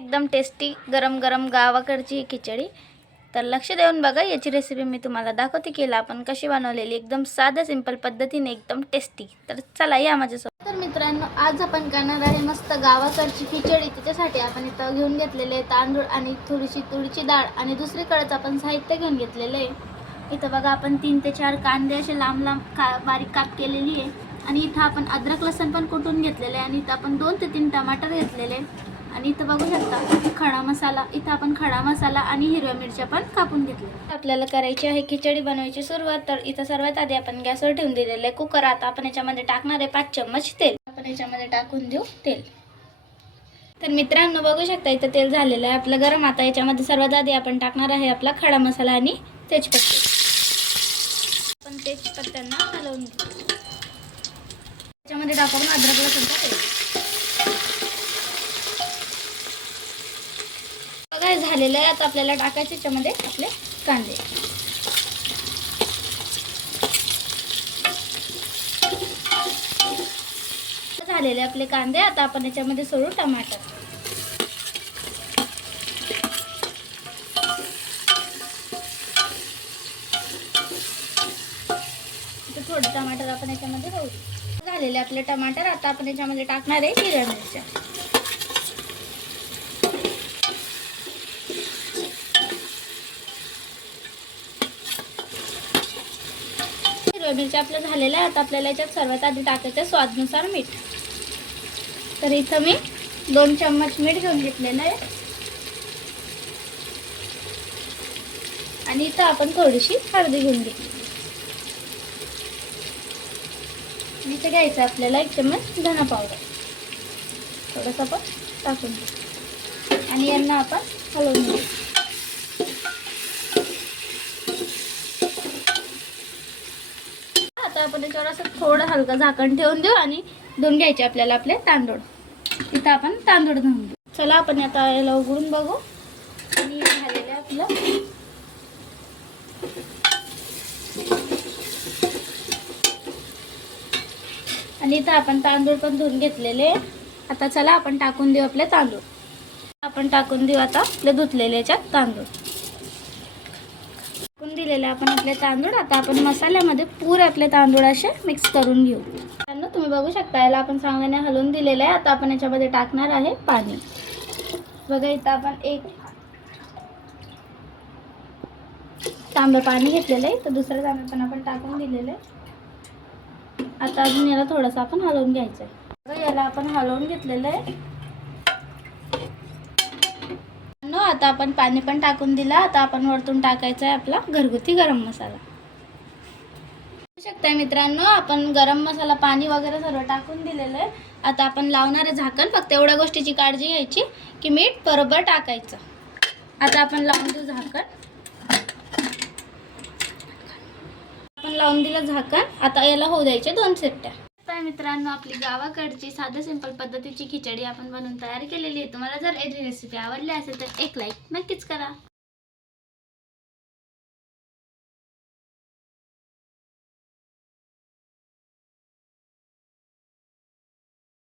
एकदम टेस्टी गरम गरम गावाकडची ही खिचडी। तर लक्ष देऊन बघा, याची रेसिपी मी तुम्हाला दाखवते की आपण कशी बनवलेली, एकदम साध्या सिंपल पद्धतीने एकदम टेस्टी। तर चला या माझ्यासोबत। तर मित्रांनो, आज आपण करणार आहे मस्त गावाकडची खिचडी। त्याच्यासाठी आपण इथं घेऊन घेतलेले तांदूळ आणि थोडीशी तुरीची डाळ आणि दुसरीकडेच आपण साहित्य घेऊन घेतलेले आहे। इथं बघा, आपण 3 ते 4 कांदे असे लांब लांब बारीक काप केलेली आहे आणि इथं आपण अद्रक लसूण पण कुटून घेतलेले आहे आणि इथं आपण 2 ते 3 टमाटर घेतलेले आणि इथं बघू शकता खडा मसाला। इथं आपण खडा मसाला आणि हिरव्या मिरच्या पण कापून घेतल्या। आपल्याला करायची आहे खिचडी बनवायची सुरुवात। तर इथं सर्वात आधी आपण गॅसवर ठेवून दिलेलं आहे कुकर। आता आपण याच्यामध्ये टाकणार आहे 5 चम्मच तेल। आपण याच्यामध्ये टाकून देऊ तेल। तर मित्रांनो बघू शकता, इथं तेल झालेलं आहे आपलं गरम। आता याच्यामध्ये सर्वात आधी आपण टाकणार आहे आपला खडा मसाला आणि तेजपत्ते। आपण तेजपत्त्यांना हलवून घेऊ। याच्यामध्ये टाकून अद्रक लसूणचा पेस्ट। बघा झालेलं आहे। आता आपल्याला टाकायचे याच्यामध्ये आपले कांदे। झालेले आपले कांदे। आता आपण याच्यामध्ये सोडू टमाटर। थोडे टमाटर आपण याच्यामध्ये राहू। झालेले आपले टमाटर। आता आपण याच्यामध्ये टाकणार आहे हिरव्या मिरच्या। हिरव्या मिरच्या आपलं झालेलं आहे। आता आपल्याला याच्यात सर्वात आधी टाकायचं स्वादानुसार मीठ। तर इथं मी 2 चम्मच मीठ घेऊन घेतलेलं आहे आणि इथं आपण थोडीशी हळदी घेऊन घेतली। इथं घ्यायचं आपल्याला 1 चम्मच धना पावडर, थोडंसं आपण टाकून घेऊ आणि यांना आपण हलवून घेऊ। आता आपण याच्यावर असं थोडं हलकं झाकण ठेवून देऊ आणि धुवून घ्यायचे आपल्याला आपले तांदूळ। इथं आपण तांदूळ धुवून घेऊ। चला आपण आता याला उघडून बघू आणि झालेलं आपलं। आणि इथं आपण तांदूळ पण धुवून घेतलेले। आता चला आपण टाकून देऊ आपले तांदूळ। आपण टाकून देऊ आता आपले धुतलेले याच्यात तांदूळ। टाकून दिलेले आपण आपले तांदूळ। आता आपण मसाल्यामध्ये पुरे आपले तांदूळ असे मिक्स करून घेऊ। तुम्ही बघू शकता, याला आपण चांगल्याने हलवून दिलेलं आहे। आता आपण याच्यामध्ये टाकणार आहे पाणी। बघा इथं आपण 1 तांबे पाणी घेतलेलं आहे, तर दुसरं तांबे पण आपण टाकून दिलेलं आहे। आता अजून याला थोडंसं आपण हलवून घ्यायचं आहे। बघा याला आपण हलवून घेतलेलं आहे। आता आपण पाणी पण टाकून दिलं। आता आपण वरतून टाकायचं आहे आपला घरगुती गरम मसाला। बघू शकता मित्रांनो, आपण गरम मसाला पाणी वगैरे सर्व टाकून दिलेलं आहे। आता आपण लावणार आहे झाकण। फक्त एवढ्या गोष्टीची काळजी घ्यायची की मीठ बरोबर टाकायचं। आता आपण लावून देऊ झाकण। आपण लावून दिलं झाकण। आता याला होऊ द्यायचे 2 शिट्ट्या। तर मित्रांनो, आपली गावाकडची साध्या सिंपल पद्धतीची खिचडी आपण बनवून तयार केलेली आहे। तुम्हाला जर ही रेसिपी आवडली असेल तर एक लाईक नक्कीच करा।